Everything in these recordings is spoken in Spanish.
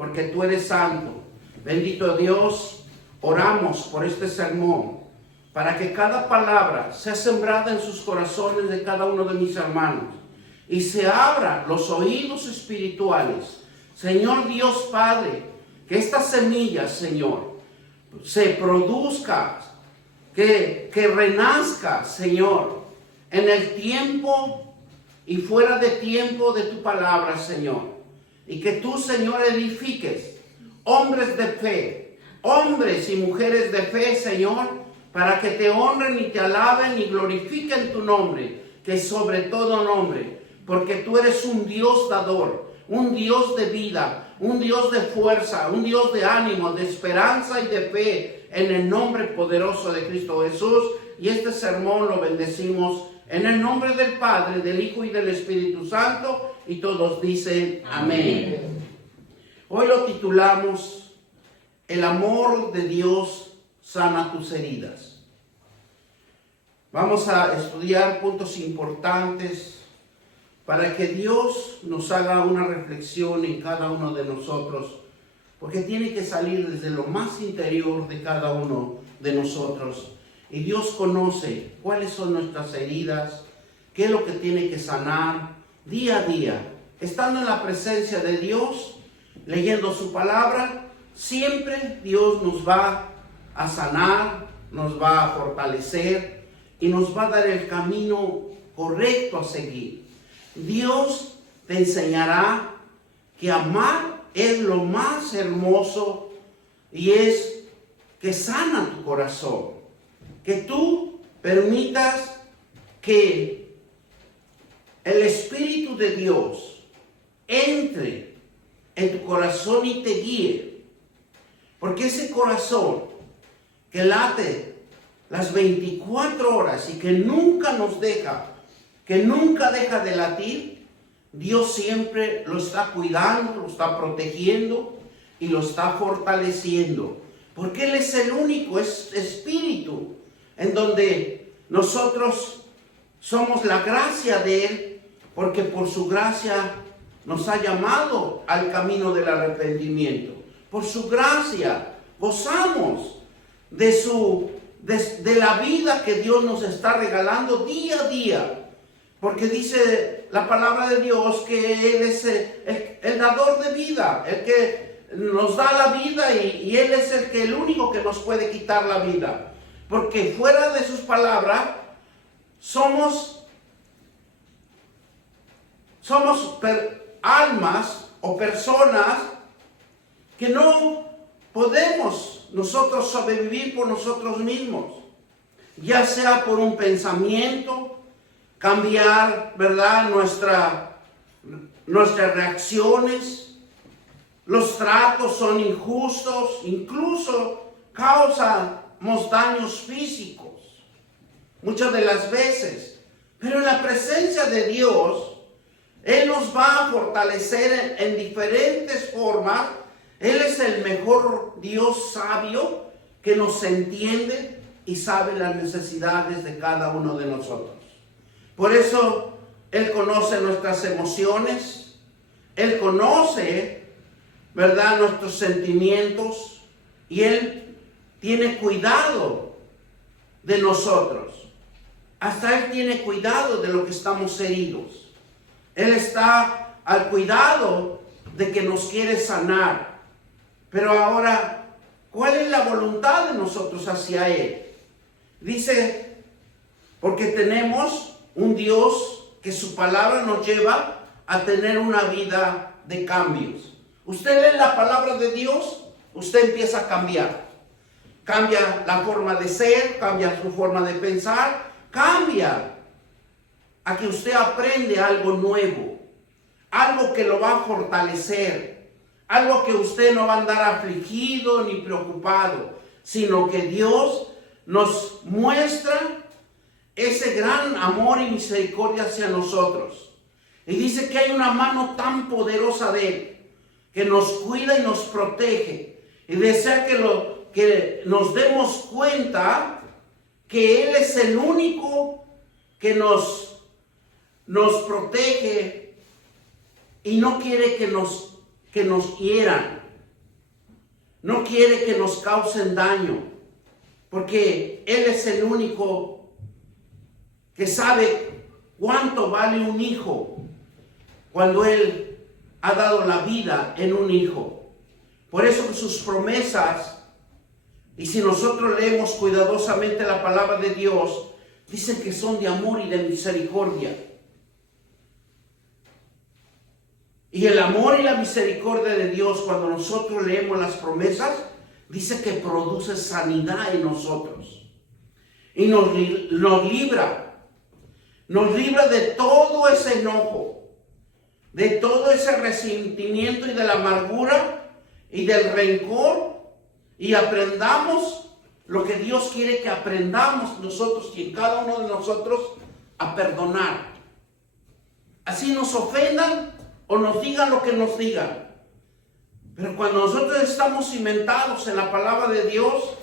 porque tú eres santo. Bendito Dios, oramos por este sermón, para que cada palabra sea sembrada en sus corazones de cada uno de mis hermanos y se abran los oídos espirituales. Señor Dios Padre, que estas semillas, Señor, se produzca, que renazca, Señor, en el tiempo y fuera de tiempo de tu palabra, Señor. Y que tú, Señor, edifiques hombres de fe, hombres y mujeres de fe, Señor, para que te honren y te alaben y glorifiquen tu nombre, que es sobre todo nombre, porque tú eres un Dios dador, un Dios de vida, un Dios de fuerza, un Dios de ánimo, de esperanza y de fe, en el nombre poderoso de Cristo Jesús. Y este sermón lo bendecimos en el nombre del Padre, del Hijo y del Espíritu Santo, y todos dicen amén. Hoy lo titulamos El amor de Dios sana tus heridas. Vamos a estudiar puntos importantes para que Dios nos haga una reflexión en cada uno de nosotros, porque tiene que salir desde lo más interior de cada uno de nosotros. Y Dios conoce cuáles son nuestras heridas, qué es lo que tiene que sanar día a día. Estando en la presencia de Dios, leyendo su palabra, siempre Dios nos va a sanar, nos va a fortalecer y nos va a dar el camino correcto a seguir. Dios te enseñará que amar es lo más hermoso y es que sana tu corazón. Que tú permitas que el Espíritu de Dios entre en tu corazón y te guíe. Porque ese corazón que late las 24 horas y que nunca nos deja, que nunca deja de latir, Dios siempre lo está cuidando, lo está protegiendo y lo está fortaleciendo. Porque Él es el único espíritu en donde nosotros somos la gracia de Él, porque por su gracia nos ha llamado al camino del arrepentimiento. Por su gracia gozamos de la vida que Dios nos está regalando día a día, porque dice la palabra de Dios que Él es el dador de vida, el que nos da la vida y Él es el único que nos puede quitar la vida, porque fuera de sus palabras somos almas o personas que no podemos nosotros sobrevivir por nosotros mismos, ya sea por un pensamiento, cambiar, ¿verdad?, nuestras reacciones. Los tratos son injustos, incluso causamos daños físicos, muchas de las veces. Pero en la presencia de Dios, Él nos va a fortalecer en diferentes formas. Él es el mejor Dios sabio que nos entiende y sabe las necesidades de cada uno de nosotros. Por eso Él conoce nuestras emociones, Él conoce, ¿verdad?, nuestros sentimientos, y Él tiene cuidado de nosotros. Hasta Él tiene cuidado de lo que estamos heridos. Él está al cuidado de que nos quiere sanar. Pero ahora, ¿cuál es la voluntad de nosotros hacia Él? Dice, porque tenemos un Dios que su palabra nos lleva a tener una vida de cambios. Usted lee la palabra de Dios, usted empieza a cambiar. Cambia la forma de ser, cambia su forma de pensar, cambia a que usted aprende algo nuevo, algo que lo va a fortalecer. Algo que usted no va a andar afligido ni preocupado, sino que Dios nos muestra ese gran amor y misericordia hacia nosotros. Y dice que hay una mano tan poderosa de Él, que nos cuida y nos protege. Y desea que nos demos cuenta que Él es el único que nos protege y no quiere que nos hieran, no quiere que nos causen daño, porque Él es el único que sabe cuánto vale un hijo cuando Él ha dado la vida en un hijo. Por eso sus promesas, y si nosotros leemos cuidadosamente la palabra de Dios, dicen que son de amor y de misericordia. Y el amor y la misericordia de Dios, cuando nosotros leemos las promesas, dice que produce sanidad en nosotros. Y nos libra de todo ese enojo, de todo ese resentimiento y de la amargura y del rencor, y aprendamos lo que Dios quiere que aprendamos nosotros y en cada uno de nosotros, a perdonar. Así nos ofendan o nos digan lo que nos digan. Pero cuando nosotros estamos cimentados en la palabra de Dios,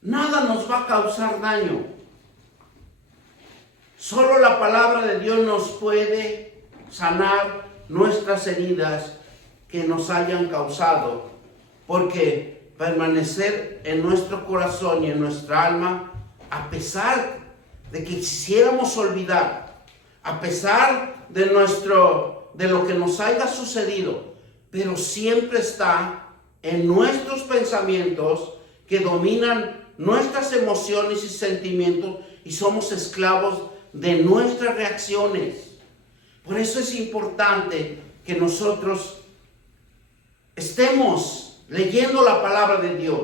nada nos va a causar daño. Solo la palabra de Dios nos puede sanar nuestras heridas que nos hayan causado, porque permanecer en nuestro corazón y en nuestra alma, a pesar de que quisiéramos olvidar, a pesar de lo que nos haya sucedido, pero siempre está en nuestros pensamientos que dominan nuestras emociones y sentimientos, y somos esclavos de nuestras reacciones. Por eso es importante que nosotros estemos leyendo la palabra de Dios,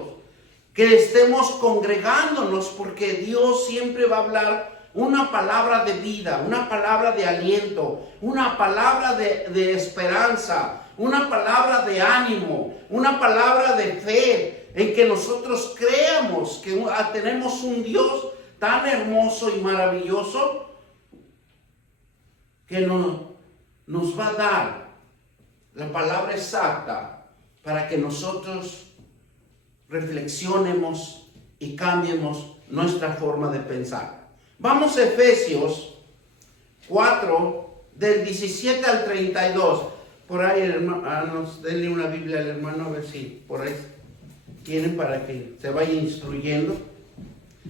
que estemos congregándonos, porque Dios siempre va a hablar una palabra de vida, una palabra de aliento, una palabra de esperanza, una palabra de ánimo, una palabra de fe, en que nosotros creamos que tenemos un Dios tan hermoso y maravilloso que nos va a dar la palabra exacta para que nosotros reflexionemos y cambiemos nuestra forma de pensar. Vamos a Efesios 4, del 17 al 32. Por ahí, hermanos, denle una Biblia al hermano, a ver si por ahí tienen, para que se vaya instruyendo.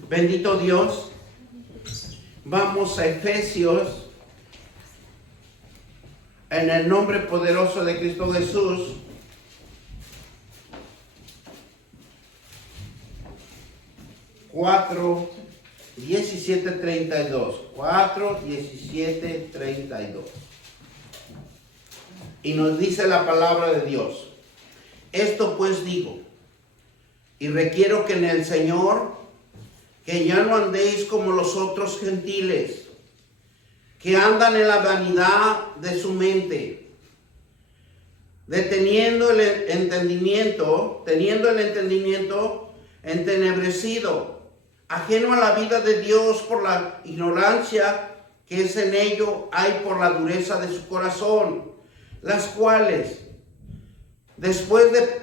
Bendito Dios. Vamos a Efesios, en el nombre poderoso de Cristo Jesús. Cuatro, 17, 32. 4, 17, 32. Y nos dice la palabra de Dios: esto pues digo, y requiero que en el Señor, que ya no andéis como los otros gentiles, que andan en la vanidad de su mente, teniendo el entendimiento entenebrecido, ajeno a la vida de Dios por la ignorancia que es en ello hay por la dureza de su corazón, las cuales, después de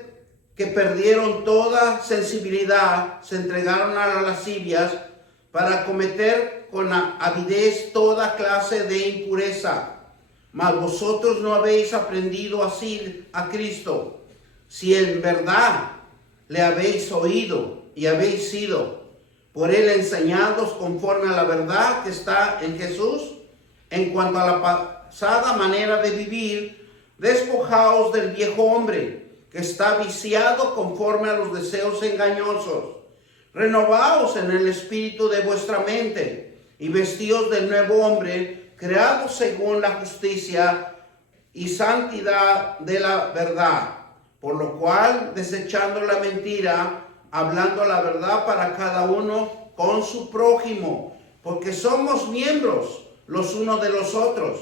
que perdieron toda sensibilidad, se entregaron a las lascivias para cometer con avidez toda clase de impureza. Mas vosotros no habéis aprendido así a Cristo, si en verdad le habéis oído y habéis sido por él enseñados conforme a la verdad que está en Jesús. En cuanto a la pasada manera de vivir, despojaos del viejo hombre, que está viciado conforme a los deseos engañosos. Renovaos en el espíritu de vuestra mente, y vestíos del nuevo hombre, creado según la justicia y santidad de la verdad. Por lo cual, desechando la mentira, hablando la verdad para cada uno con su prójimo, porque somos miembros los unos de los otros.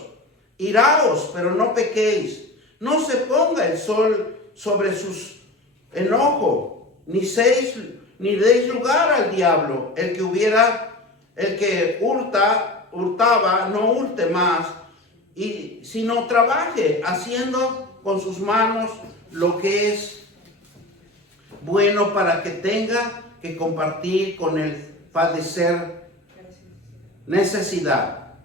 Iraos, pero no pequéis. No se ponga el sol sobre sus enojo, ni deis lugar al diablo. El que hurtaba, no hurte más, sino trabaje, haciendo con sus manos lo que es bueno, para que tenga que compartir con el padecer necesidad.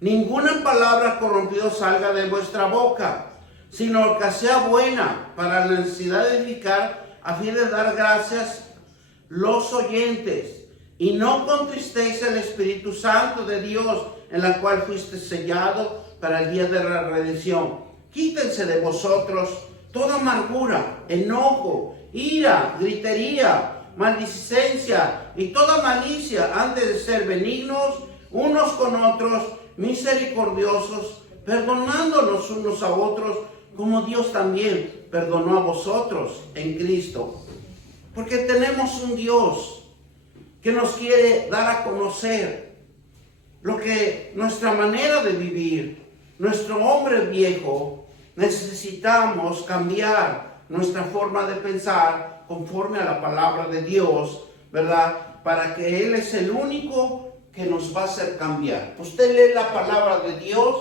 Ninguna palabra corrompida salga de vuestra boca, sino que sea buena para la necesidad de edificar, a fin de dar gracias los oyentes. Y no contristéis el Espíritu Santo de Dios, en la cual fuiste sellado para el día de la redención. Quítense de vosotros toda amargura, enojo, ira, gritería, maldicencia y toda malicia, antes de ser benignos unos con otros, misericordiosos, perdonándonos unos a otros, como Dios también perdonó a vosotros en Cristo. Porque tenemos un Dios que nos quiere dar a conocer lo que nuestra manera de vivir, nuestro hombre viejo, necesitamos cambiar nuestra forma de pensar conforme a la palabra de Dios, ¿verdad? Para que Él es el único que nos va a hacer cambiar. Usted lee la palabra de Dios,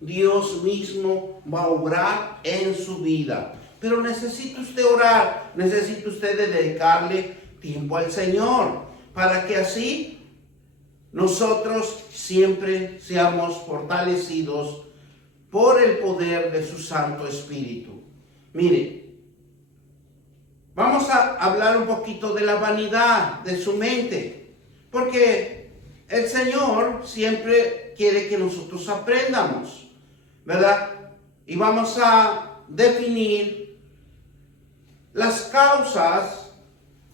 Dios mismo va a obrar en su vida. Pero necesita usted orar, necesita usted dedicarle tiempo al Señor, para que así nosotros siempre seamos fortalecidos por el poder de su Santo Espíritu. Mire, vamos a hablar un poquito de la vanidad de su mente, porque el Señor siempre quiere que nosotros aprendamos, ¿verdad? Y vamos a definir las causas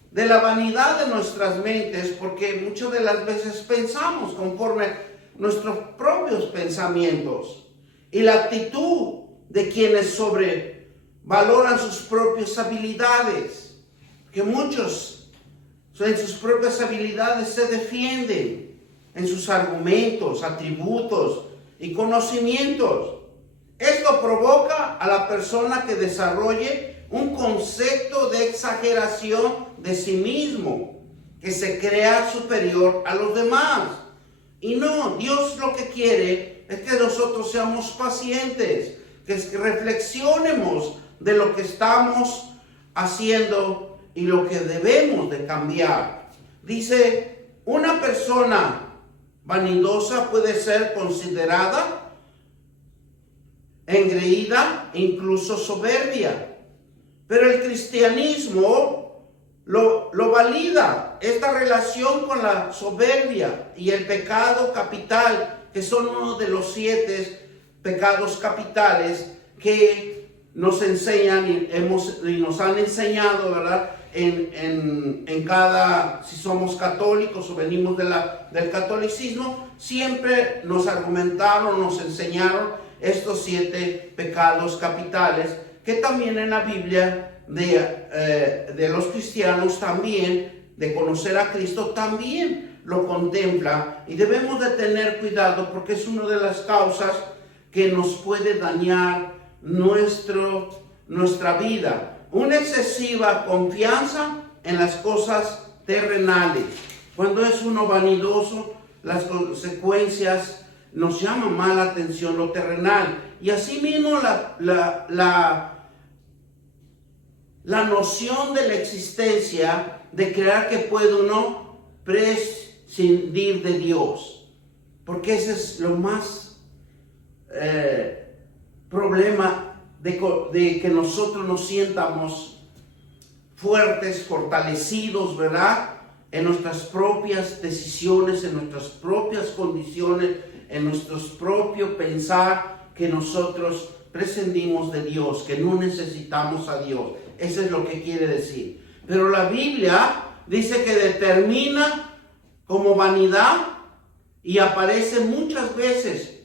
de la vanidad de nuestras mentes, porque muchas de las veces pensamos conforme nuestros propios pensamientos y la actitud de quienes sobrevaloran sus propias habilidades, que muchos en sus propias habilidades se defienden en sus argumentos, atributos y conocimientos. Esto provoca a la persona que desarrolle un concepto de exageración de sí mismo, que se crea superior a los demás. Y no, Dios lo que quiere es que nosotros seamos pacientes, que reflexionemos de lo que estamos haciendo y lo que debemos de cambiar. Dice, una persona vanidosa puede ser considerada engreída e incluso soberbia. Pero el cristianismo lo valida, esta relación con la soberbia y el pecado capital, que son uno de los 7 pecados capitales que nos enseñan y nos han enseñado, ¿verdad? En cada, si somos católicos o venimos del catolicismo, siempre nos argumentaron, nos enseñaron estos 7 pecados capitales, que también en la Biblia de los cristianos también, de conocer a Cristo, también lo contempla. Y debemos de tener cuidado porque es una de las causas que nos puede dañar nuestra vida. Una excesiva confianza en las cosas terrenales. Cuando es uno vanidoso, las consecuencias nos llaman más la atención lo terrenal. Y asimismo la noción de la existencia, de creer que puede uno prescindir de Dios. Porque ese es lo más problema de que nosotros nos sientamos fuertes, fortalecidos, ¿verdad? En nuestras propias decisiones, en nuestras propias condiciones, en nuestro propio pensar, que nosotros prescindimos de Dios, que no necesitamos a Dios. Eso es lo que quiere decir. Pero la Biblia dice que determina como vanidad y aparece muchas veces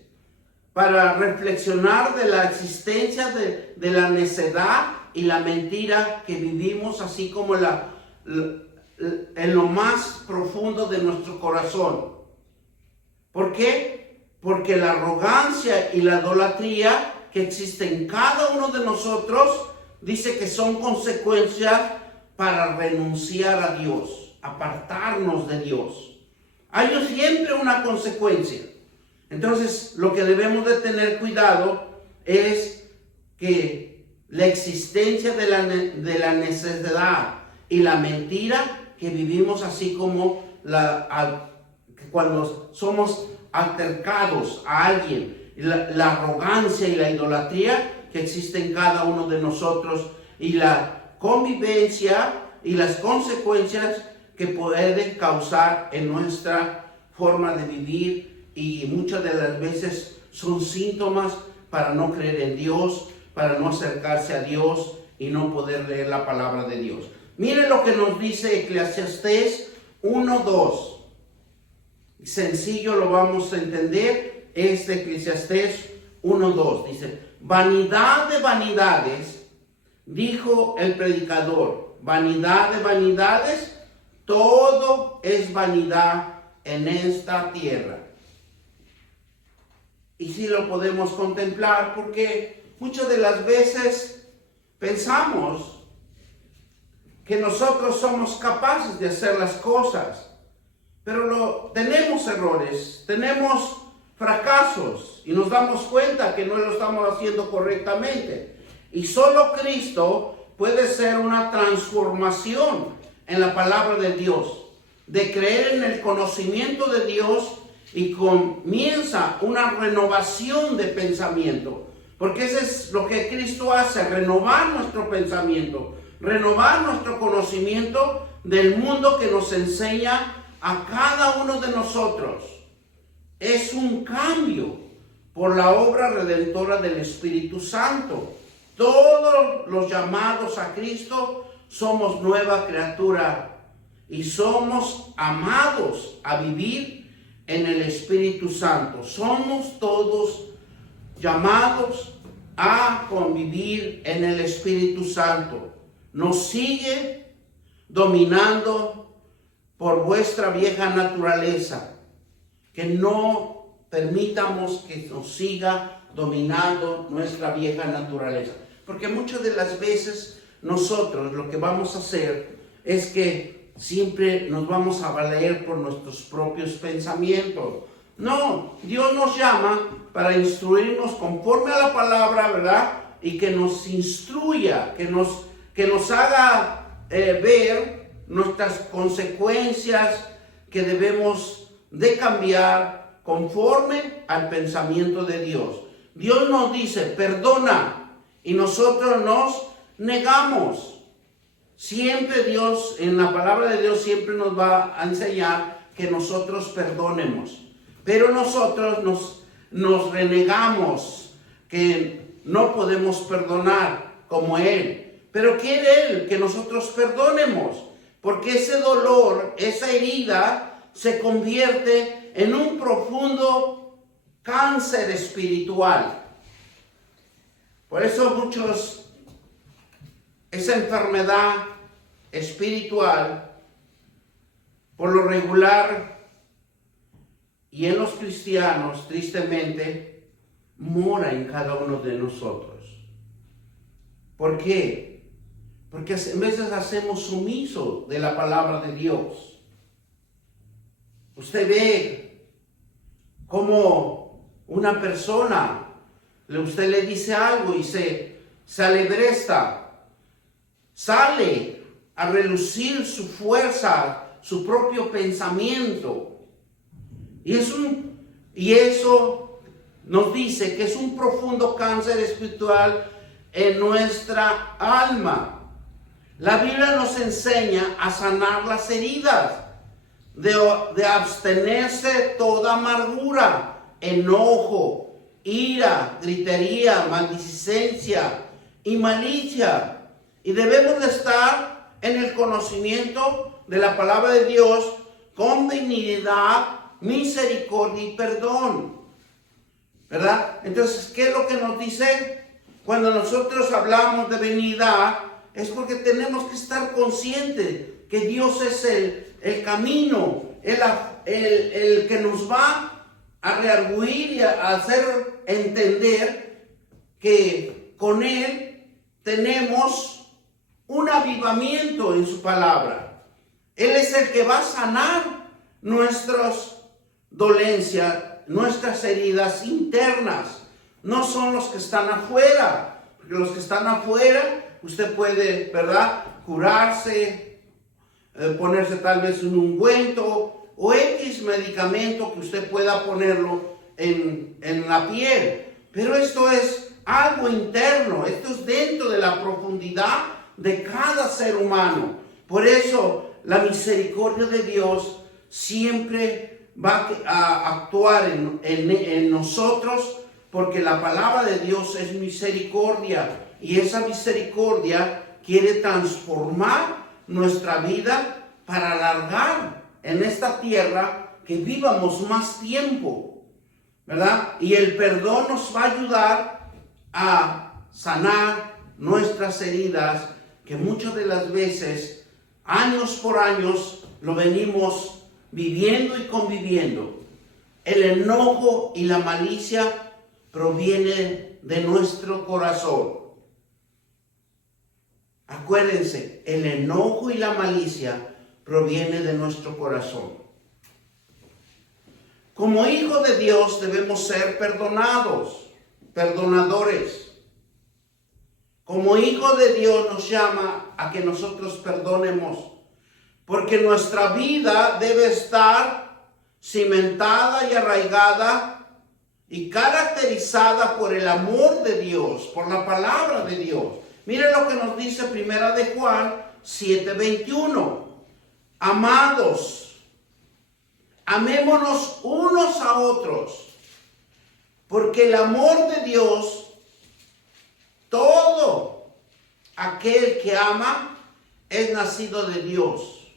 para reflexionar de la existencia de la necedad y la mentira que vivimos, así como en lo más profundo de nuestro corazón. ¿Por qué? Porque la arrogancia y la idolatría que existe en cada uno de nosotros, dice que son consecuencias para renunciar a Dios, apartarnos de Dios. Hay siempre una consecuencia. Entonces, lo que debemos de tener cuidado es que la existencia de la necesidad y la mentira que vivimos, así como cuando somos altercados a alguien, la arrogancia y la idolatría que existe en cada uno de nosotros y la convivencia y las consecuencias que puede causar en nuestra forma de vivir, y muchas de las veces son síntomas para no creer en Dios, para no acercarse a Dios y no poder leer la palabra de Dios. Miren lo que nos dice Eclesiastés 1:2. Sencillo, lo vamos a entender. Eclesiastés 1:2 dice: vanidad de vanidades, dijo el predicador, vanidad de vanidades, todo es vanidad en esta tierra. Y sí lo podemos contemplar, porque muchas de las veces pensamos que nosotros somos capaces de hacer las cosas, pero tenemos errores, tenemos fracasos y nos damos cuenta que no lo estamos haciendo correctamente. Y solo Cristo puede ser una transformación en la palabra de Dios, de creer en el conocimiento de Dios, y comienza una renovación de pensamiento. Porque eso es lo que Cristo hace, renovar nuestro pensamiento, renovar nuestro conocimiento del mundo que nos enseña a cada uno de nosotros. Es un cambio por la obra redentora del Espíritu Santo. Todos los llamados a Cristo somos nueva criatura y somos amados a vivir en el Espíritu Santo. Somos todos llamados a convivir en el Espíritu Santo. Nos sigue dominando por vuestra vieja naturaleza. Que no permitamos que nos siga dominando nuestra vieja naturaleza. Porque muchas de las veces nosotros lo que vamos a hacer es que siempre nos vamos a valer por nuestros propios pensamientos. No, Dios nos llama para instruirnos conforme a la palabra, ¿verdad? Y que nos instruya, que nos haga ver nuestras consecuencias que debemos de cambiar conforme al pensamiento de Dios. Dios nos dice, perdona, y nosotros nos negamos. Siempre Dios, en la palabra de Dios, siempre nos va a enseñar que nosotros perdonemos. Pero nosotros nos renegamos, que no podemos perdonar como Él. Pero quiere Él que nosotros perdonemos, porque ese dolor, esa herida, se convierte en un profundo cáncer espiritual. Por eso muchos, esa enfermedad espiritual, por lo regular, y en los cristianos, tristemente, mora en cada uno de nosotros. ¿Por qué? Porque a veces hacemos sumiso de la palabra de Dios. Usted ve como una persona, usted le dice algo y se alebresta, sale a relucir su fuerza, su propio pensamiento. Y eso nos dice que es un profundo cáncer espiritual en nuestra alma. La Biblia nos enseña a sanar las heridas, de abstenerse de toda amargura, enojo, ira, gritería, maldicencia y malicia. Y debemos de estar en el conocimiento de la palabra de Dios con benignidad, misericordia y perdón, ¿verdad? Entonces, ¿qué es lo que nos dice? Cuando nosotros hablamos de benignidad, es porque tenemos que estar conscientes que Dios es el camino, el que nos va a rearguir y a hacer entender que con Él tenemos un avivamiento en su palabra. Él es el que va a sanar nuestras dolencias, nuestras heridas internas. No son los que están afuera, porque los que están afuera, usted puede, ¿verdad?, curarse, ponerse tal vez un ungüento o X medicamento que usted pueda ponerlo en la piel. Pero esto es algo interno, esto es dentro de la profundidad de cada ser humano. Por eso la misericordia de Dios siempre va a actuar en nosotros, porque la palabra de Dios es misericordia, y esa misericordia quiere transformar nuestra vida para alargar en esta tierra, que vivamos más tiempo, ¿verdad? Y el perdón nos va a ayudar a sanar nuestras heridas, que muchas de las veces, años por años, lo venimos viviendo y conviviendo. El enojo y la malicia proviene de nuestro corazón. Acuérdense, el enojo y la malicia proviene de nuestro corazón. Como hijos de Dios debemos ser perdonadores. Como hijos de Dios nos llama a que nosotros perdonemos, porque nuestra vida debe estar cimentada y arraigada y caracterizada por el amor de Dios, por la palabra de Dios. Miren lo que nos dice Primera de Juan 7:21. Amados, amémonos unos a otros, porque el amor de Dios, todo aquel que ama es nacido de Dios.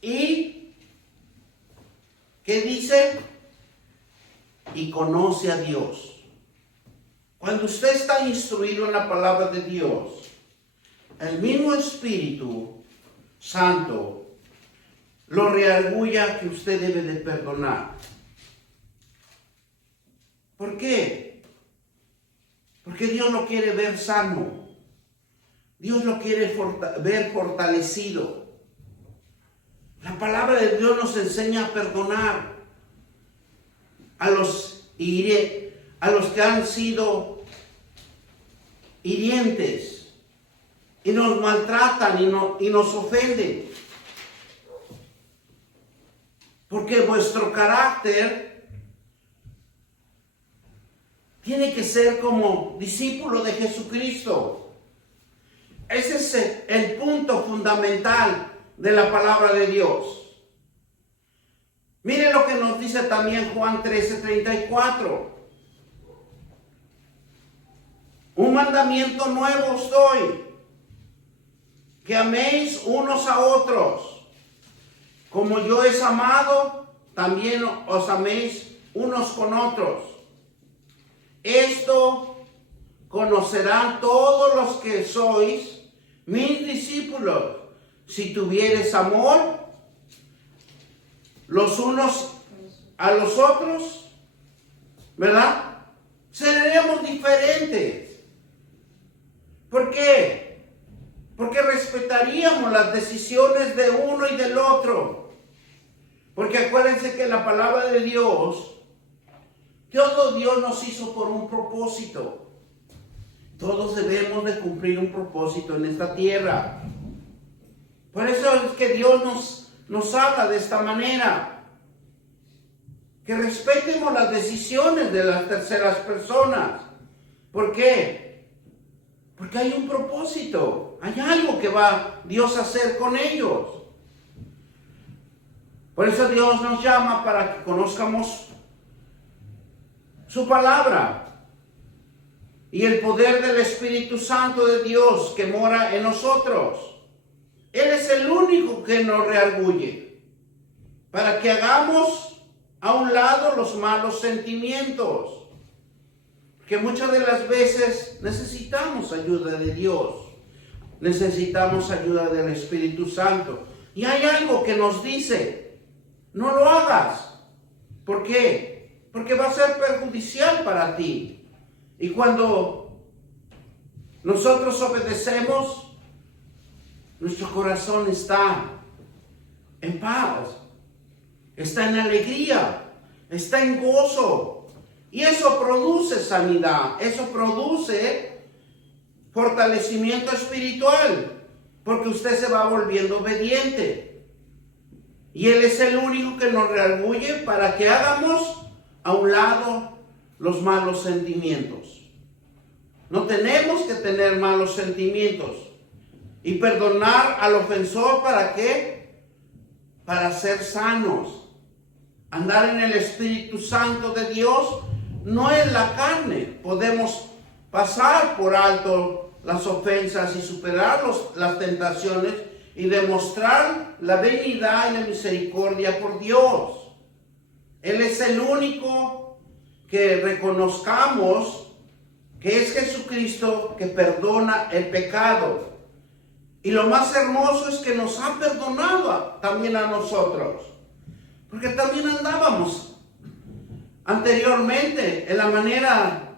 ¿Y qué dice? Y conoce a Dios. Cuando usted está instruido en la palabra de Dios, el mismo Espíritu Santo lo reargulla que usted debe de perdonar. ¿Por qué? Porque Dios lo quiere ver sano. Dios lo quiere ver fortalecido. La palabra de Dios nos enseña a perdonar a los que han sido hirientes y nos maltratan y nos ofenden. Porque vuestro carácter tiene que ser como discípulo de Jesucristo. Ese es el punto fundamental de la palabra de Dios. Miren lo que nos dice también Juan 13:34. Un mandamiento nuevo os doy, que améis unos a otros. Como yo he amado, también os améis unos con otros. Esto conocerán todos los que sois mis discípulos, si tuviereis amor los unos a los otros, ¿verdad? Seremos diferentes. ¿Por qué? Porque respetaríamos las decisiones de uno y del otro. Porque acuérdense que la palabra de Dios, todo Dios nos hizo por un propósito. Todos debemos de cumplir un propósito en esta tierra. Por eso es que Dios nos habla de esta manera. Que respetemos las decisiones de las terceras personas. ¿Por qué? Porque hay un propósito. Hay algo que va Dios a hacer con ellos. Por eso Dios nos llama para que conozcamos su palabra y el poder del Espíritu Santo de Dios que mora en nosotros. Él es el único que nos reargulle para que hagamos a un lado los malos sentimientos. Porque muchas de las veces necesitamos ayuda de Dios, necesitamos ayuda del Espíritu Santo. Y hay algo que nos dice: no lo hagas. ¿Por qué? Porque va a ser perjudicial para ti. Y cuando nosotros obedecemos, nuestro corazón está en paz, está en alegría, está en gozo. Y eso produce sanidad, eso produce fortalecimiento espiritual, porque usted se va volviendo obediente. Y Él es el único que nos reargulle para que hagamos a un lado los malos sentimientos. No tenemos que tener malos sentimientos. Y perdonar al ofensor, ¿para qué? Para ser sanos. Andar en el Espíritu Santo de Dios no es la carne. Podemos pasar por alto las ofensas y superar las tentaciones y demostrar la benignidad y la misericordia por Dios. Él es el único que reconozcamos que es Jesucristo que perdona el pecado. Y lo más hermoso es que nos ha perdonado también a nosotros. Porque también andábamos anteriormente en la manera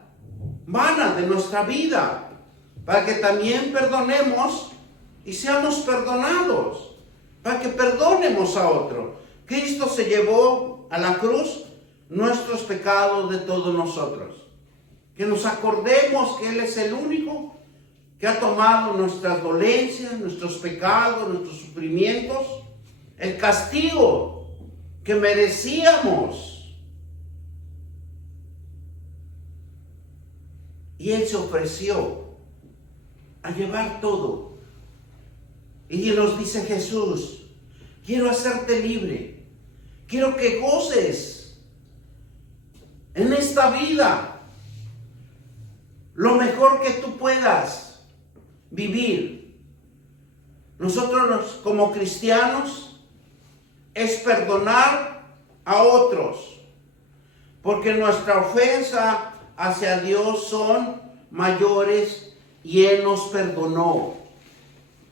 vana de nuestra vida. Para que también perdonemos y seamos perdonados. Para que perdonemos a otro. Cristo se llevó a la cruz nuestros pecados de todos nosotros. Que nos acordemos que Él es el único que ha tomado nuestras dolencias, nuestros pecados, nuestros sufrimientos, el castigo que merecíamos. Y Él se ofreció a llevar todo. Y nos dice Jesús, quiero hacerte libre, quiero que goces en esta vida lo mejor que tú puedas vivir. Nosotros como cristianos es perdonar a otros, porque nuestra ofensa hacia Dios son mayores y Él nos perdonó.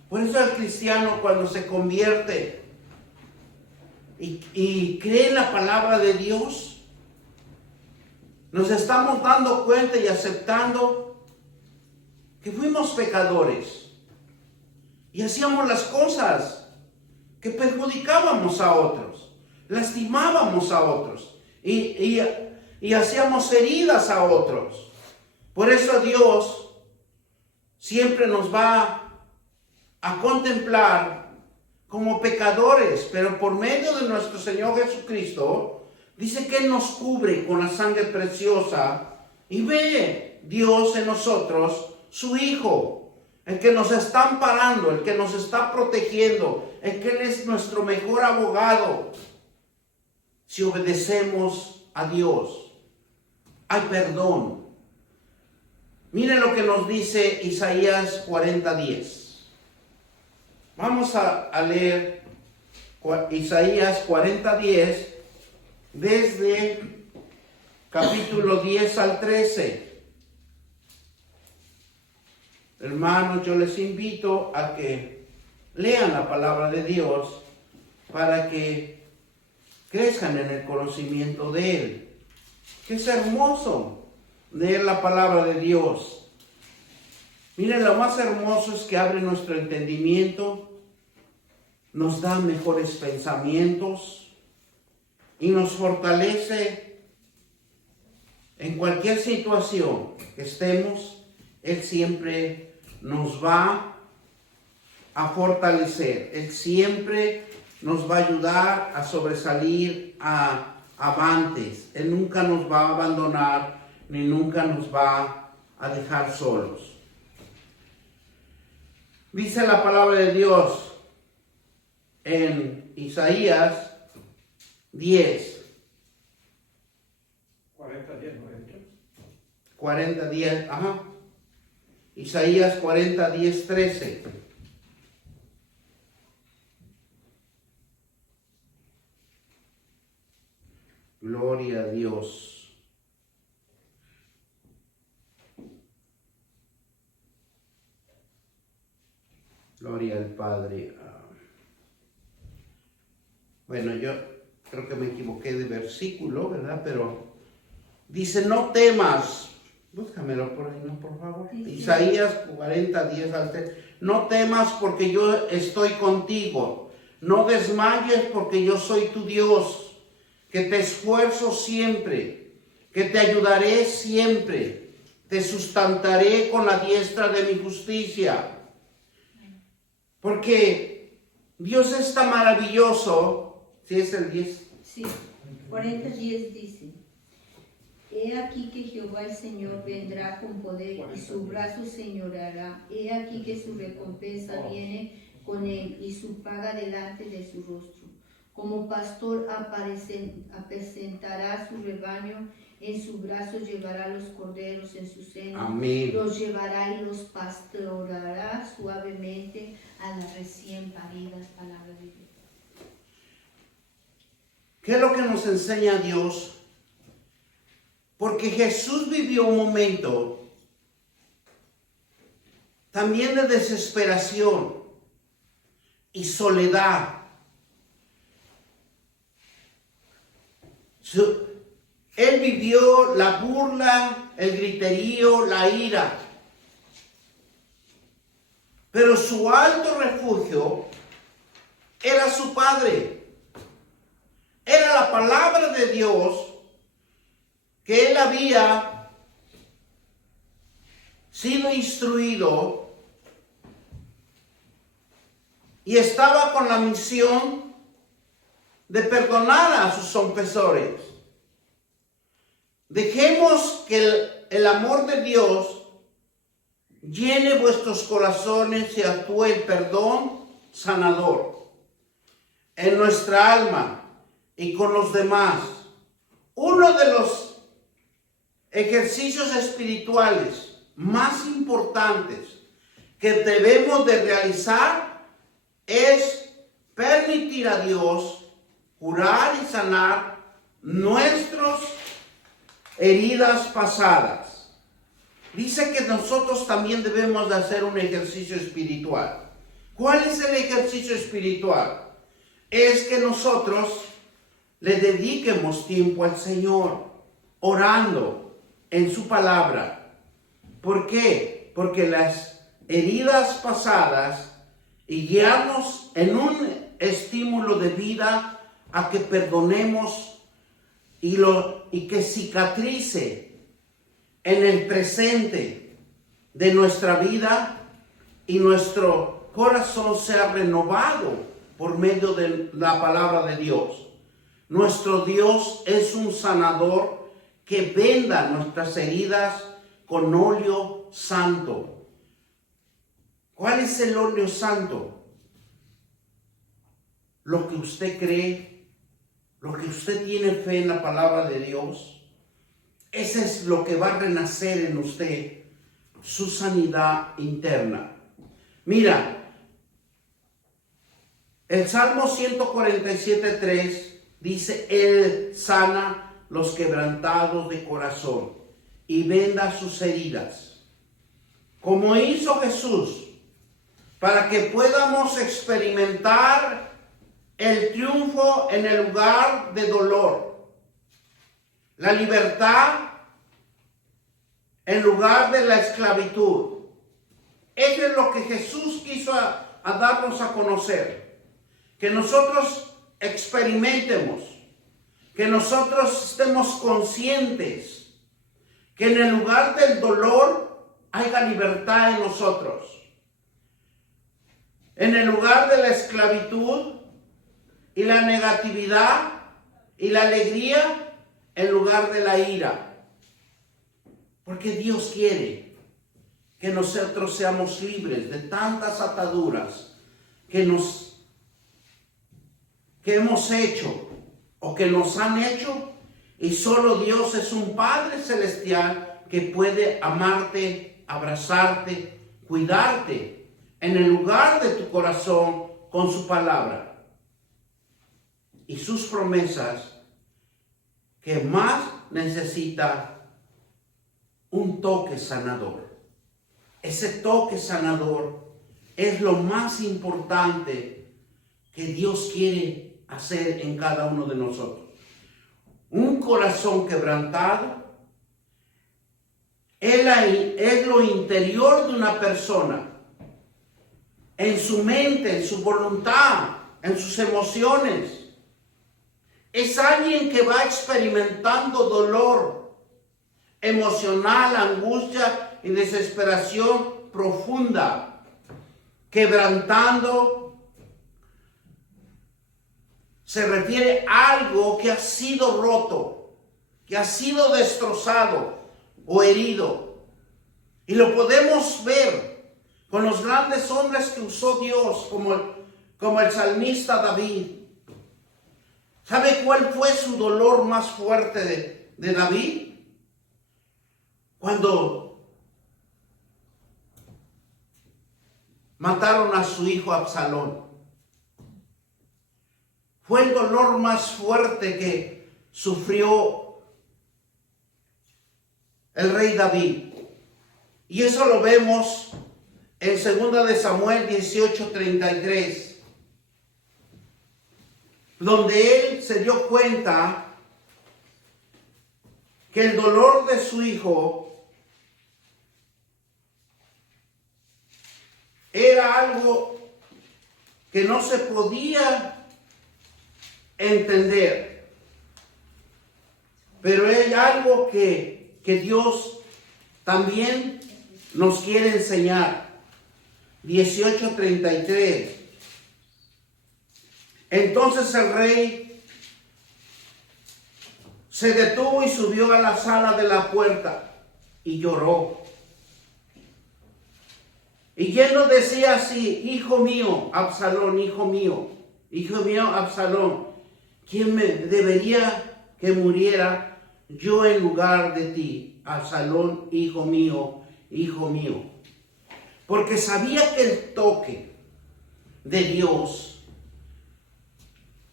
Por eso el cristiano cuando se convierte y cree en la palabra de Dios, nos estamos dando cuenta y aceptando que fuimos pecadores y hacíamos las cosas que perjudicábamos a otros, lastimábamos a otros y hacíamos heridas a otros. Por eso Dios siempre nos va a contemplar como pecadores, pero por medio de nuestro Señor Jesucristo, dice que Él nos cubre con la sangre preciosa y ve Dios en nosotros, su Hijo, el que nos está amparando, el que nos está protegiendo, el que Él es nuestro mejor abogado. Si obedecemos a Dios, hay perdón. Miren lo que nos dice Isaías 40:10. Vamos a leer Isaías 40:10. Desde capítulo 10 al 13. Hermanos, yo les invito a que lean la palabra de Dios para que crezcan en el conocimiento de Él. Que es hermoso leer la palabra de Dios. Miren, lo más hermoso es que abre nuestro entendimiento, nos da mejores pensamientos, y nos fortalece en cualquier situación que estemos. Él siempre nos va a fortalecer. Él siempre nos va a ayudar a sobresalir avantes. Él nunca nos va a abandonar ni nunca nos va a dejar solos. Dice la palabra de Dios en Isaías 10. 40:10, ajá. Isaías 40:10-13. Gloria a Dios. Gloria al Padre. Bueno, yo creo que me equivoqué de versículo, ¿verdad? Pero dice, no temas. Búscamelo por ahí, ¿no? Por favor. Sí. Isaías 40:10-13. No temas porque yo estoy contigo. No desmayes porque yo soy tu Dios, que te esfuerzo siempre, que te ayudaré siempre, te sustentaré con la diestra de mi justicia. Porque Dios es tan maravilloso. ¿Sí es el 10? Sí, 40:10 dice. He aquí que Jehová el Señor vendrá con poder y su brazo señoreará. He aquí que su recompensa viene con él y su paga delante de su rostro. Como pastor apacentará su rebaño, en su brazo llevará los corderos en su seno. Amén. Los llevará y los pastoreará suavemente a las recién paridas. Palabra de Dios. ¿Qué es lo que nos enseña Dios? Porque Jesús vivió un momento también de desesperación y soledad. Él vivió la burla, el griterío, la ira. Pero su alto refugio era su Padre. Era la palabra de Dios que él había sido instruido y estaba con la misión de perdonar a sus ofensores. Dejemos que el amor de Dios llene vuestros corazones y actúe el perdón sanador en nuestra alma y con los demás. Uno de los ejercicios espirituales más importantes que debemos de realizar es permitir a Dios curar y sanar nuestras heridas pasadas. Dice que nosotros también debemos de hacer un ejercicio espiritual. ¿Cuál es el ejercicio espiritual? Es que nosotros le dediquemos tiempo al Señor, orando en su palabra. ¿Por qué? Porque las heridas pasadas y guiarnos en un estímulo de vida a que perdonemos y que cicatrice en el presente de nuestra vida y nuestro corazón sea renovado por medio de la palabra de Dios. Nuestro Dios es un sanador que venda nuestras heridas con óleo santo. ¿Cuál es el óleo santo? Lo que usted cree, lo que usted tiene fe en la palabra de Dios, ese es lo que va a renacer en usted, su sanidad interna. Mira, el Salmo 147:3 dice, Él sana los quebrantados de corazón y venda sus heridas, como hizo Jesús, para que podamos experimentar el triunfo en el lugar de dolor, la libertad en lugar de la esclavitud. Eso es lo que Jesús quiso a darnos a conocer, que nosotros experimentemos, que nosotros estemos conscientes que en el lugar del dolor haya libertad en nosotros. En el lugar de la esclavitud y la negatividad y la alegría, en lugar de la ira. Porque Dios quiere que nosotros seamos libres de tantas ataduras que hemos hecho o que nos han hecho, y solo Dios es un Padre celestial que puede amarte, abrazarte, cuidarte en el lugar de tu corazón con su palabra y sus promesas, que más necesita un toque sanador. Ese toque sanador es lo más importante que Dios quiere hacer en cada uno de nosotros. Un corazón quebrantado es lo interior de una persona, en su mente, en su voluntad, en sus emociones. Es alguien que va experimentando dolor emocional, angustia y desesperación profunda, quebrantando. Se refiere a algo que ha sido roto, que ha sido destrozado o herido. Y lo podemos ver con los grandes hombres que usó Dios, como el salmista David. ¿Sabe cuál fue su dolor más fuerte de David? Cuando mataron a su hijo Absalón. Fue el dolor más fuerte que sufrió el rey David. Y eso lo vemos en 2 de Samuel 18:33, donde él se dio cuenta que el dolor de su hijo era algo que no se podía entender, pero es algo que Dios también nos quiere enseñar. 18:33. Entonces el rey se detuvo y subió a la sala de la puerta y lloró. Y él nos decía así: hijo mío, Absalón, hijo mío, Absalón, ¿quién me debería que muriera yo en lugar de ti? Absalón, hijo mío, hijo mío. Porque sabía que el toque de Dios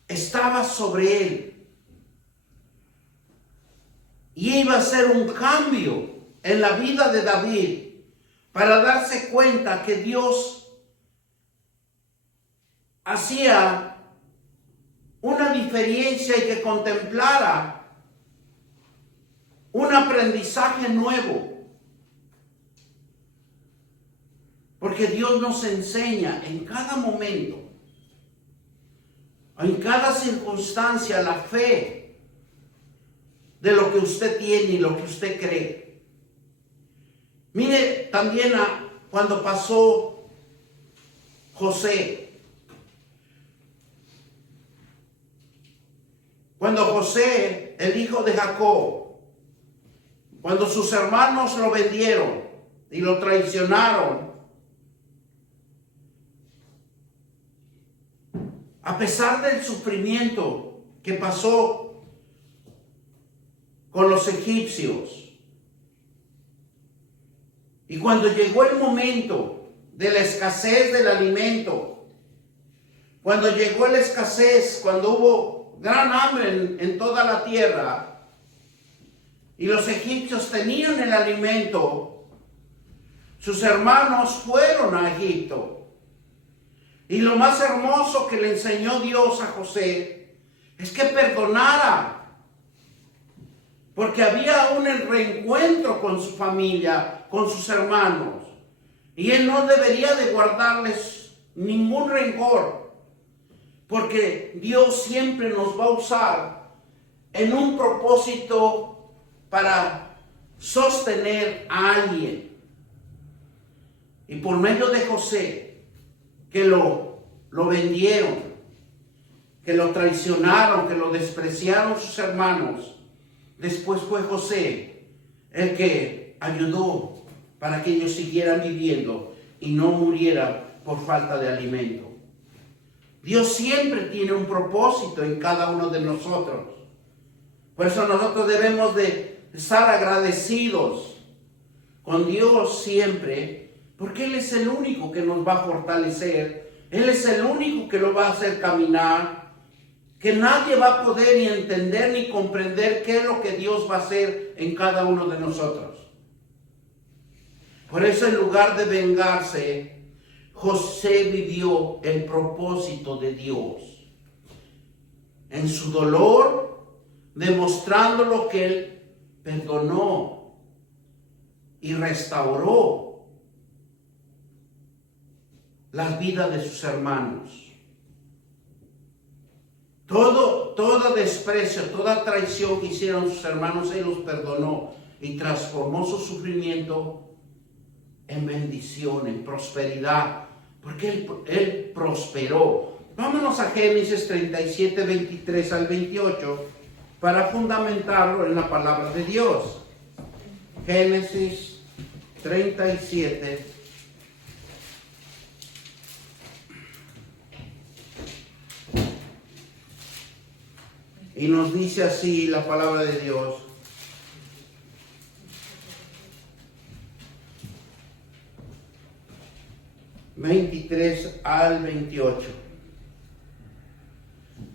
estaba sobre él. Y iba a ser un cambio en la vida de David para darse cuenta que Dios hacía una diferencia y que contemplara un aprendizaje nuevo. Porque Dios nos enseña en cada momento, en cada circunstancia, la fe de lo que usted tiene y lo que usted cree. Mire también cuando pasó José. Cuando José, el hijo de Jacob, cuando sus hermanos lo vendieron y lo traicionaron, a pesar del sufrimiento que pasó con los egipcios, y cuando llegó el momento de la escasez del alimento, cuando llegó la escasez, cuando hubo gran hambre en toda la tierra, y los egipcios tenían el alimento, sus hermanos fueron a Egipto. Y lo más hermoso que le enseñó Dios a José es que perdonara, porque había un reencuentro con su familia, con sus hermanos, y él no debería de guardarles ningún rencor, porque Dios siempre nos va a usar en un propósito para sostener a alguien. Y por medio de José, que lo vendieron, que lo traicionaron, que lo despreciaron sus hermanos, después fue José el que ayudó para que ellos siguieran viviendo y no murieran por falta de alimento. Dios siempre tiene un propósito en cada uno de nosotros. Por eso nosotros debemos de estar agradecidos con Dios siempre, porque Él es el único que nos va a fortalecer. Él es el único que lo va a hacer caminar. Que nadie va a poder ni entender ni comprender qué es lo que Dios va a hacer en cada uno de nosotros. Por eso, en lugar de vengarse, José vivió el propósito de Dios. En su dolor, demostrando lo que Él perdonó y restauró las vidas de sus hermanos. Todo desprecio, toda traición que hicieron sus hermanos, Él los perdonó y transformó su sufrimiento en bendición, en prosperidad, porque Él prosperó. Vámonos a Génesis 37, 23 al 28. para fundamentarlo en la palabra de Dios. Génesis 37. Y nos dice así la palabra de Dios. (23 al 28).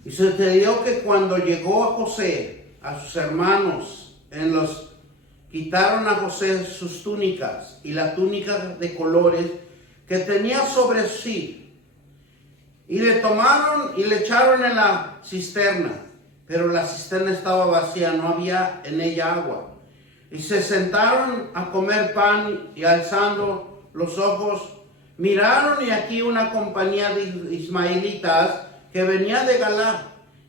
Y sucedió que cuando llegó a José, a sus hermanos, quitaron a José sus túnicas y la túnica de colores que tenía sobre sí, y le tomaron y le echaron en la cisterna, pero la cisterna estaba vacía, no había en ella agua. Y se sentaron a comer pan, y alzando los ojos, miraron, y aquí una compañía de ismaelitas que venía de Galaad,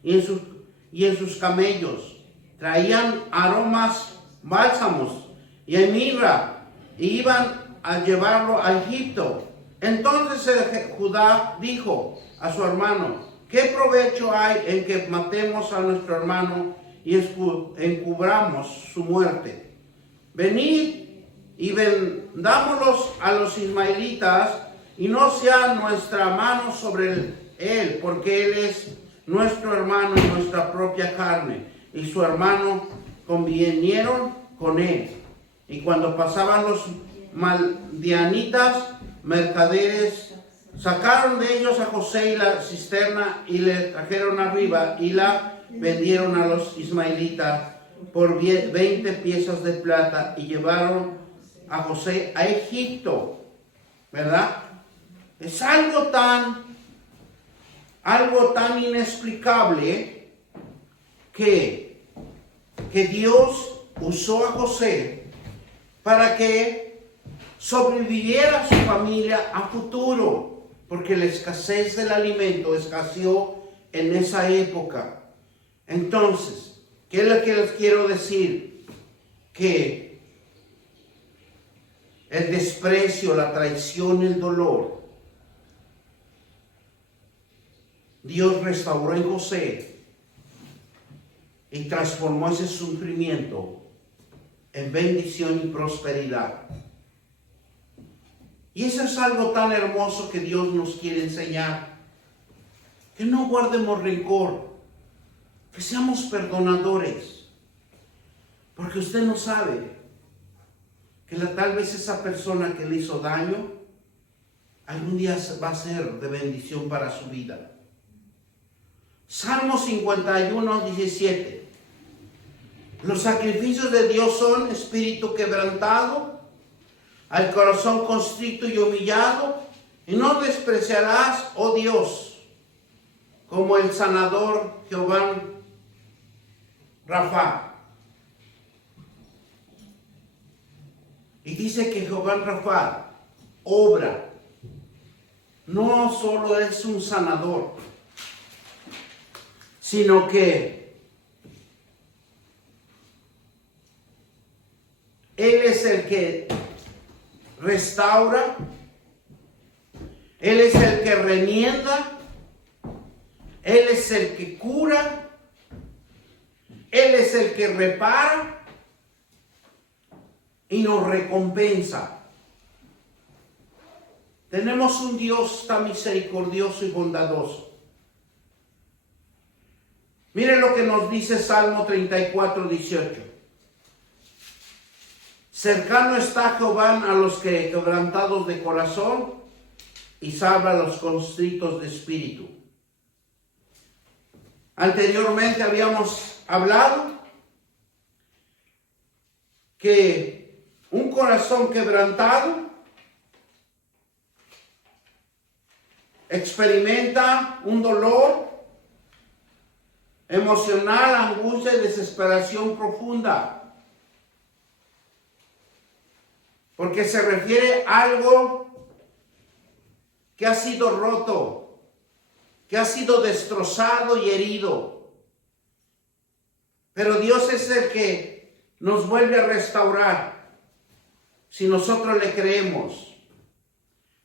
y en sus camellos traían aromas, bálsamos y mirra, y iban a llevarlo a Egipto. Entonces Judá dijo a su hermano: ¿qué provecho hay en que matemos a nuestro hermano y encubramos su muerte? Venid y vendámoslos a los ismaelitas, y no sea nuestra mano sobre él, porque él es nuestro hermano y nuestra propia carne. Y su hermano convinieron con él. Y cuando pasaban los madianitas, mercaderes, sacaron de ellos a José y la cisterna, y le trajeron arriba, y la vendieron a los ismaelitas por 20 piezas de plata, y llevaron a José a Egipto. ¿Verdad? Es algo tan inexplicable que Dios usó a José para que sobreviviera a su familia a futuro, porque la escasez del alimento escaseó en esa época. Entonces, ¿qué es lo que les quiero decir? Que el desprecio, la traición, el dolor, Dios restauró en José y transformó ese sufrimiento en bendición y prosperidad. Y eso es algo tan hermoso que Dios nos quiere enseñar. Que no guardemos rencor, que seamos perdonadores, porque usted no sabe que tal vez esa persona que le hizo daño algún día va a ser de bendición para su vida. Salmo 51, 17. Los sacrificios de Dios son espíritu quebrantado, al corazón constricto y humillado, y no despreciarás, oh Dios, como el sanador Jehová Rafa. Y dice que Jehová Rafa obra, no solo es un sanador, sino que Él es el que restaura, Él es el que remienda, Él es el que cura, Él es el que repara y nos recompensa. Tenemos un Dios tan misericordioso y bondadoso. Miren lo que nos dice Salmo 34, 18. Cercano está Jehová a los que quebrantados de corazón, y salva a los constritos de espíritu. Anteriormente habíamos hablado que un corazón quebrantado experimenta un dolor emocional, angustia y desesperación profunda, porque se refiere a algo que ha sido roto, que ha sido destrozado y herido. Pero Dios es el que nos vuelve a restaurar si nosotros le creemos.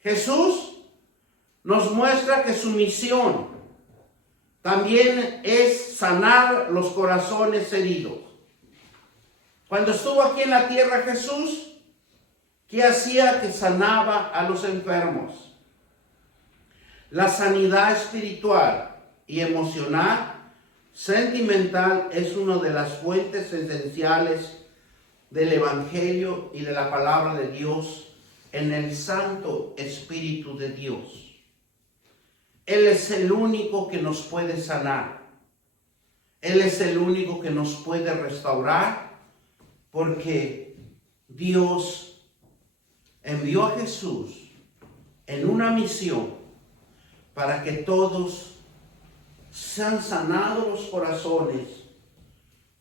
Jesús nos muestra que su misión también es sanar los corazones heridos. Cuando estuvo aquí en la tierra Jesús, ¿qué hacía? Que sanaba a los enfermos. La sanidad espiritual y emocional, sentimental, es una de las fuentes esenciales del Evangelio y de la palabra de Dios en el Santo Espíritu de Dios. Él es el único que nos puede sanar. Él es el único que nos puede restaurar, porque Dios envió a Jesús en una misión para que todos sean sanados los corazones,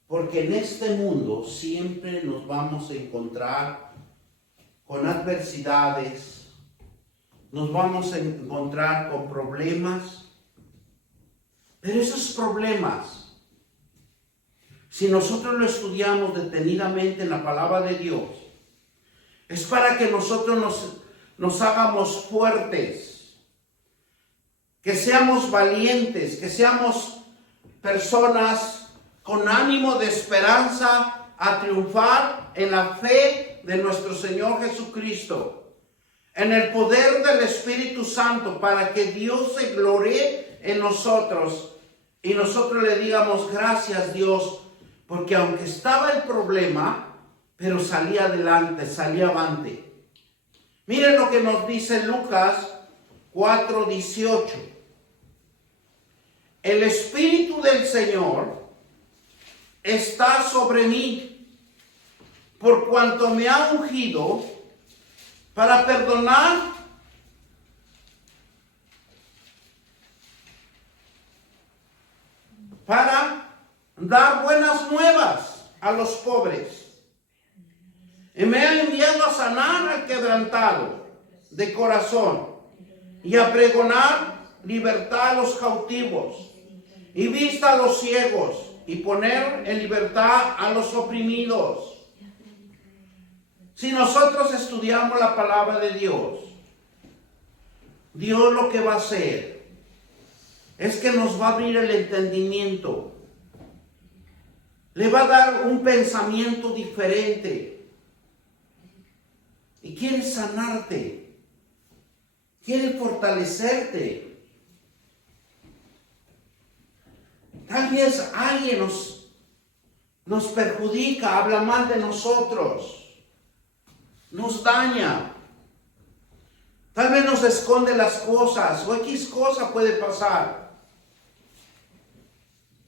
porque en este mundo siempre nos vamos a encontrar con adversidades, nos vamos a encontrar con problemas, pero esos problemas, si nosotros lo estudiamos detenidamente en la palabra de Dios, es para que nosotros nos hagamos fuertes, que seamos valientes, que seamos personas con ánimo de esperanza a triunfar en la fe de nuestro Señor Jesucristo, en el poder del Espíritu Santo, para que Dios se gloríe en nosotros y nosotros le digamos gracias, Dios, porque aunque estaba el problema, pero salía adelante, salía avante. Miren lo que nos dice Lucas 4:18. El Espíritu del Señor está sobre mí, por cuanto me ha ungido para perdonar para dar buenas nuevas a los pobres. Y me ha enviado a sanar al quebrantado de corazón y a pregonar libertad a los cautivos y vista a los ciegos y poner en libertad a los oprimidos. Si nosotros estudiamos la palabra de Dios, Dios lo que va a hacer es que nos va a abrir el entendimiento. Le va a dar un pensamiento diferente. Y quiere sanarte. Quiere fortalecerte. Tal vez alguien nos perjudica, habla mal de nosotros, nos daña. Tal vez nos esconde las cosas o X cosa puede pasar.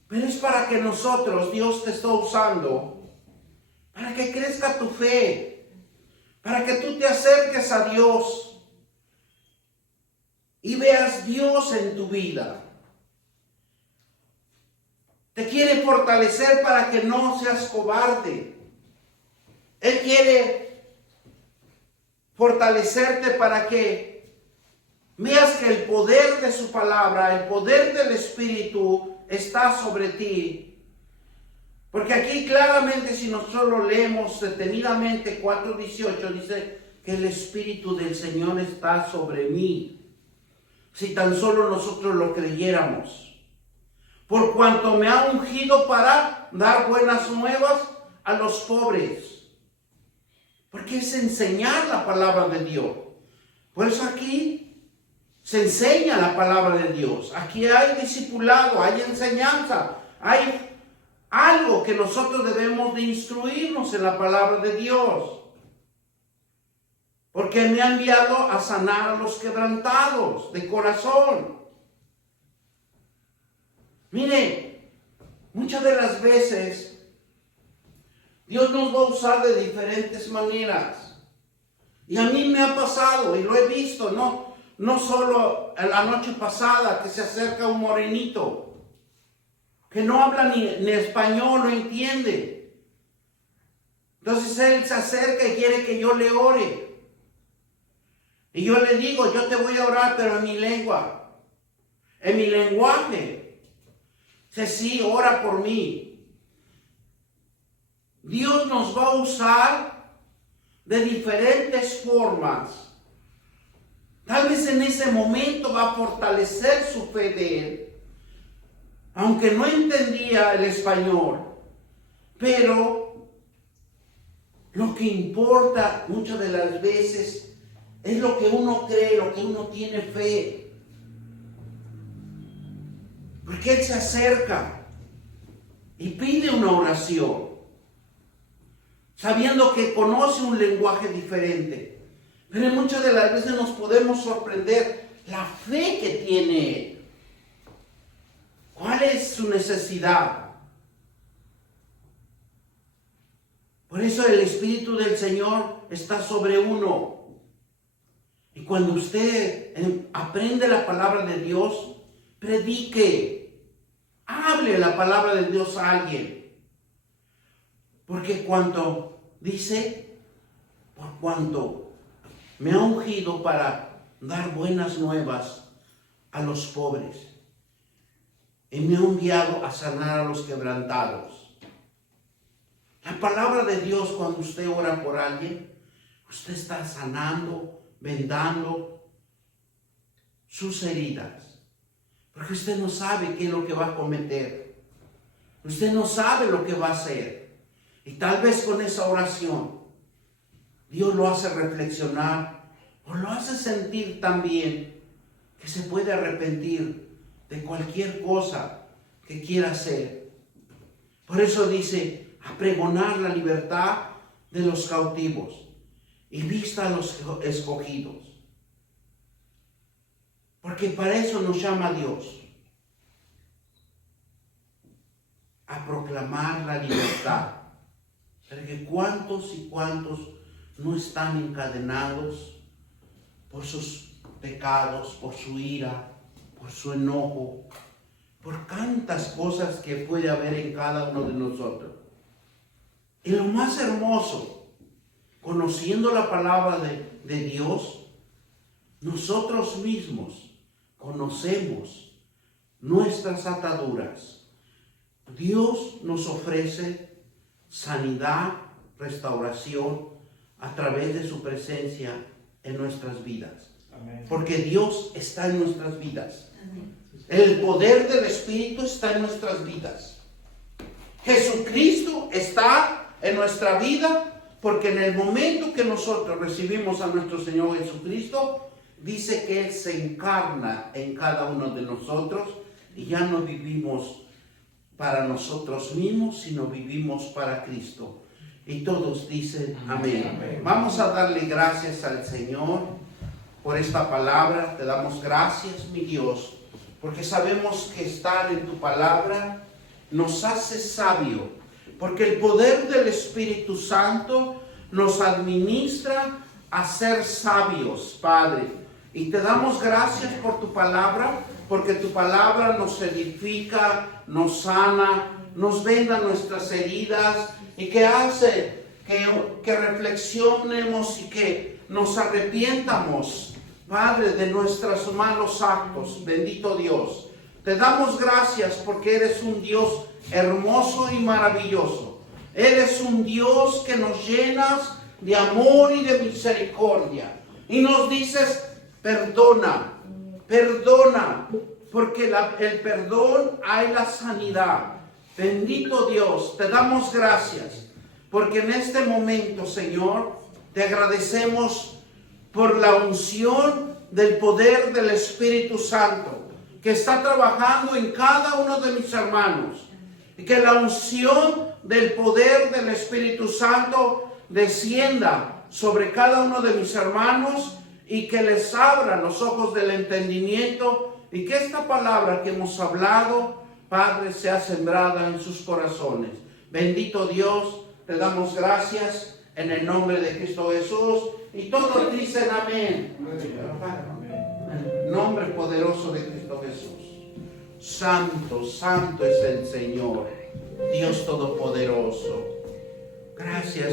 Pero es para que nosotros, Dios te está usando, para que crezca tu fe, para que tú te acerques a Dios y veas Dios en tu vida. Te quiere fortalecer para que no seas cobarde. Él quiere fortalecerte para que veas que el poder de su palabra, el poder del Espíritu está sobre ti. Porque aquí claramente, si nosotros lo leemos detenidamente, 4:18 dice que el Espíritu del Señor está sobre mí. Si tan solo nosotros lo creyéramos. Por cuanto me ha ungido para dar buenas nuevas a los pobres. Porque es enseñar la palabra de Dios. Por eso aquí se enseña la palabra de Dios. Aquí hay discipulado, hay enseñanza, hay algo que nosotros debemos de instruirnos en la palabra de Dios. Porque me ha enviado a sanar a los quebrantados de corazón. Mire, muchas de las veces Dios nos va a usar de diferentes maneras. Y a mí me ha pasado y lo he visto, no solo la noche pasada que se acerca un morenito que no habla ni español, no entiende. Entonces él se acerca y quiere que yo le ore. Y yo le digo, yo te voy a orar, pero en mi lengua, en mi lenguaje. Dice, sí, ora por mí. Dios nos va a usar de diferentes formas. Tal vez en ese momento va a fortalecer su fe de él. aunque no entendía el español, pero lo que importa muchas de las veces es lo que uno cree, lo que uno tiene fe. Porque él se acerca y pide una oración, sabiendo que conoce un lenguaje diferente. Pero muchas de las veces nos podemos sorprender la fe que tiene él. ¿Cuál es su necesidad? Por eso el Espíritu del Señor está sobre uno. Y cuando usted aprende la palabra de Dios, predique, hable la palabra de Dios a alguien. Porque cuando dice, por cuanto me ha ungido para dar buenas nuevas a los pobres, y me ha enviado a sanar a los quebrantados. La palabra de Dios, cuando usted ora por alguien, usted está sanando, vendando sus heridas. Porque usted no sabe qué es lo que va a cometer. Usted no sabe lo que va a hacer. Y tal vez con esa oración, Dios lo hace reflexionar o lo hace sentir también que se puede arrepentir de cualquier cosa que quiera hacer. Por eso dice, a pregonar la libertad de los cautivos y vista a los escogidos. Porque para eso nos llama Dios, a proclamar la libertad. Porque cuántos y cuántos no están encadenados por sus pecados, por su ira, por su enojo, por tantas cosas que puede haber en cada uno de nosotros. Y lo más hermoso, conociendo la palabra de Dios, nosotros mismos conocemos nuestras ataduras. Dios nos ofrece sanidad, restauración a través de su presencia en nuestras vidas. Amén. Porque Dios está en nuestras vidas. Amén. El poder del Espíritu está en nuestras vidas. Jesucristo está en nuestra vida, porque en el momento que nosotros recibimos a nuestro Señor Jesucristo, dice que Él se encarna en cada uno de nosotros y ya no vivimos para nosotros mismos, sino vivimos para Cristo. Y todos dicen amén. Amén. Vamos a darle gracias al Señor por esta palabra. Te damos gracias, mi Dios, porque sabemos que estar en tu palabra nos hace sabio, porque el poder del Espíritu Santo nos administra a ser sabios, Padre. Y te damos gracias por tu palabra, porque tu palabra nos edifica, nos sana, nos venda nuestras heridas y que hace que reflexionemos y que nos arrepientamos, Padre, de nuestros malos actos. Bendito Dios. Te damos gracias porque eres un Dios hermoso y maravilloso. Eres un Dios que nos llenas de amor y de misericordia. Y nos dices, perdona, perdona, porque el perdón hay la sanidad. Bendito Dios, te damos gracias, porque en este momento, Señor, te agradecemos por la unción del poder del Espíritu Santo, que está trabajando en cada uno de mis hermanos, y que la unción del poder del Espíritu Santo descienda sobre cada uno de mis hermanos, y que les abra los ojos del entendimiento, y que esta palabra que hemos hablado, Padre, sea sembrada en sus corazones. Bendito Dios, te damos gracias en el nombre de Cristo Jesús. Y todos dicen amén. En el nombre poderoso de Cristo Jesús. Santo, santo es el Señor, Dios Todopoderoso. Gracias.